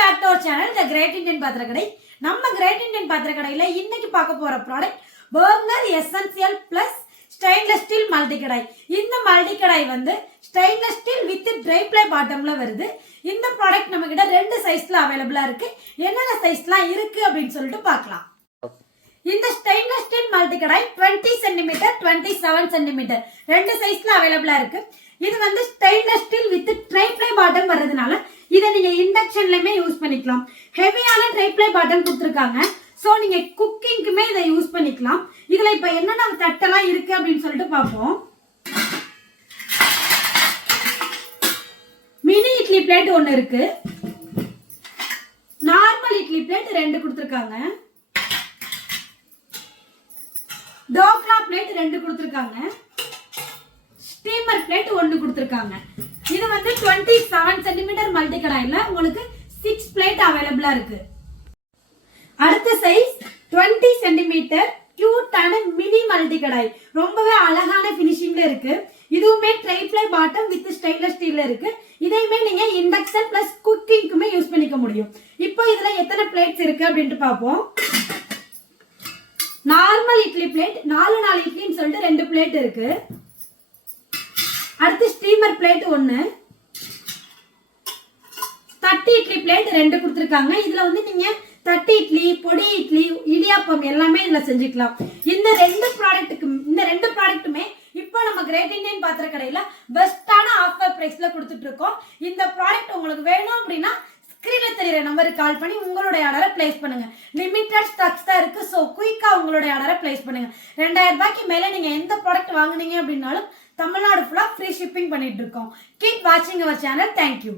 Back to our channel the great Indian பாத்திரக்கடை. நம்ம great Indian பாத்திரக்கடையில இன்னைக்கு பார்க்க போற product burner essential plus stainless steel multi kadai. இந்த மல்டி கடாய் வந்து stainless steel with tri ply பாட்டம்ல வருது. இந்த ப்ராடக்ட் நம்ம கிட்ட ரெண்டு சைஸ்ல அவைலபிளா இருக்கு. என்னென்ன சைஸ்லாம் இருக்கு அப்படின்னு சொல்லிட்டு பார்க்கலாம். இந்த ஸ்டெயின்லெஸ் ஸ்டீல் மல்டி கடாய் 20 cm 27 cm ரெண்டு சைஸ்ல அவைலபிளா இருக்கு. இது வந்து stainless steel with tri ply bottom வர்றதுனால இதை நீங்க இண்டக்ஷன்லயுமே யூஸ் பண்ணிக்கலாம். ஹெவியான ட்ரை ப்ளை பாட்டம் கொடுத்துருக்காங்க. சோ நீங்க குக்கிங்க்குமே இதை யூஸ் பண்ணிக்கலாம். இதுல இப்ப என்னென்ன தட்டெல்லாம் இருக்கு அப்படின்னு சொல்லிட்டு பார்ப்போம். மினி இட்லி பிளேட் ஒன்னு இருக்கு. நார்மல் இட்லி பிளேட் ரெண்டு கொடுத்துருக்காங்க. டோக்லா பிளேட் ரெண்டு கொடுத்துருக்காங்க. ஸ்டீமர் பிளேட் ஒன்னு கொடுத்துருக்காங்க. இது வந்து 27 cm மல்டி கடாயில உங்களுக்கு 6 பிளேட் அவைலபிளா இருக்கு. அடுத்த சைஸ் 20 cm கியூட்டான மினி மல்டி கடாய். ரொம்பவே அழகான பினிஷிங்ல இருக்கு. இதுவுமே tri ply bottom with stainless ஸ்டீல்ல இருக்கு. இதையுமே நீங்க இண்டக்ஷன் பிளஸ் குக்கிங்க்குமே யூஸ் பண்ணிக்க முடியும். இப்போ இதுல எத்தனை பிளேட்ஸ் இருக்கு அப்படின்ட்டு பார்ப்போம். நார்மல் இட்லி பிளேட் 4 இட்லின்னு சொல்லிட்டு 2 பிளேட் இருக்கு. அடுத்து ஸ்டீமர் பிளேட் ஒன்னு. தட்டி இட்லி பிளேட் ரெண்டு கொடுத்துருக்காங்க. இதுல வந்து நீங்க தட்டி இட்லி, பொடி இட்லி, இடியாப்பம் எல்லாமே இதுல செஞ்சுக்கலாம். இந்த ரெண்டு ப்ராடக்ட்டுமே இப்போ நம்ம கிரேட் இந்தியன் பாத்திரக்கடையில பெஸ்டான ஆஃபர் பிரைஸ்ல கொடுத்துட்டு இருக்கோம். இந்த ப்ராடக்ட் உங்களுக்கு வேணும் அப்படின்னா ஸ்கிரீன்ல தெரியுற நம்பருக்கு கால் பண்ணி உங்களுடைய ஆர்டரை பிளேஸ் பண்ணுங்க. லிமிட்டட் ஸ்டாக்ஸ் தான் இருக்கு. ஸோ குயிக்கா உங்களுடைய ஆர்டரை பிளேஸ் பண்ணுங்க. 2000 ரூபாய்க்கு மேல நீங்க எந்த ப்ராடக்ட் வாங்குனீங்க அப்படின்னாலும் தமிழ்நாடு ஃபுல்லா ஃப்ரீ ஷிப்பிங் பண்ணிட்டு இருக்கோம். கீப் வாட்சிங் அவர் சேனல். தேங்க்யூ.